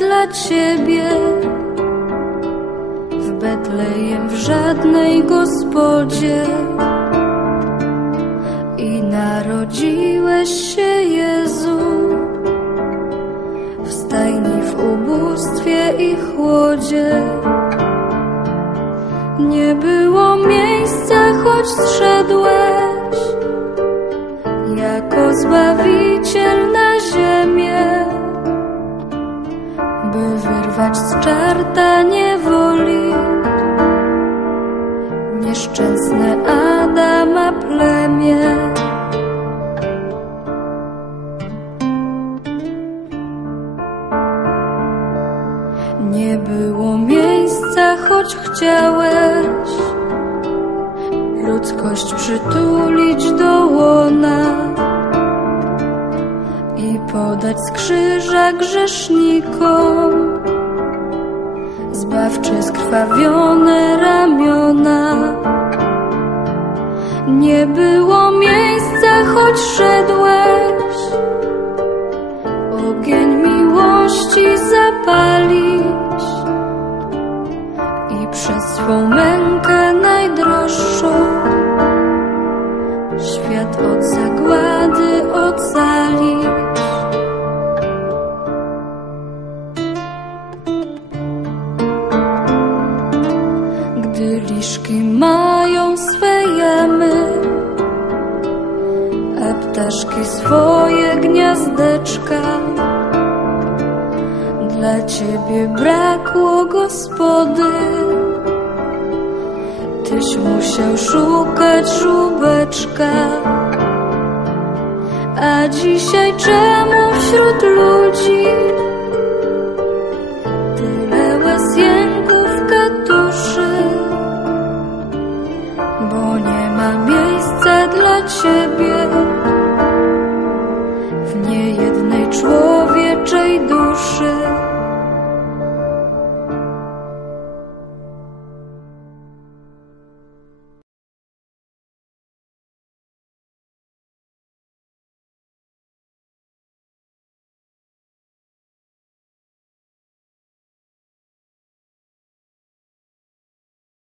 dla ciebie. W Betlejem w żadnej gospodzie i narodziłeś się Jezu w stajni w ubóstwie i chłodzie. Nie było miejsca, choć zszedłeś jako Zbawiciel by wyrwać z czarta niewoli nieszczęsne Adama plemię. Nie było miejsca, choć chciałeś ludzkość przytulić do łona i podać z krzyża grzesznikom. Zbawcze skrwawione ramiona. Nie było miejsca, choć szedłeś. Ogień miłości zapalić Gdy liszki mają swe jamy, a ptaszki swoje gniazdeczka. Dla ciebie brakło gospody, tyś musiał szukać żubeczka. A dzisiaj czemu wśród ludzi bo nie ma miejsca dla ciebie w niejednej człowieczej duszy.